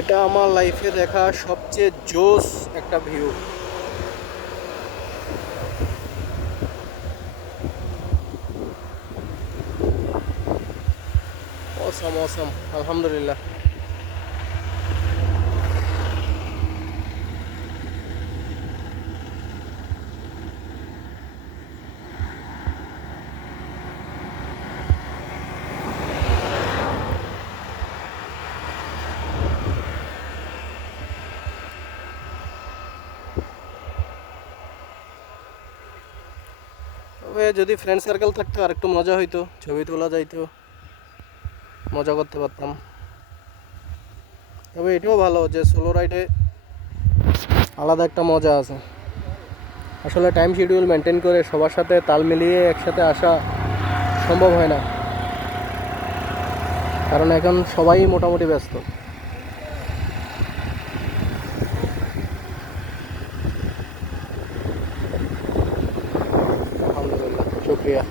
এটা আমার লাইফে দেখা সবচেয়ে জোস একটা ভিউ। অসাম অসাম, আলহামদুলিল্লাহ। তবে যদি ফ্রেন্ড সার্কেল থাকতো আর একটু মজা হইতো, ছবি তোলা যাইতো, মজা করতে পারতাম। তবে এটাও ভালো যে সোলো রাইডে আলাদা একটা মজা আছে। আসলে টাইম শিডিউল মেনটেন করে সবার সাথে তাল মিলিয়ে একসাথে আসা সম্ভব হয় না, কারণ এখন সবাই মোটামুটি ব্যস্ত। আলহামদুলিল্লাহ, শুক্রিয়া।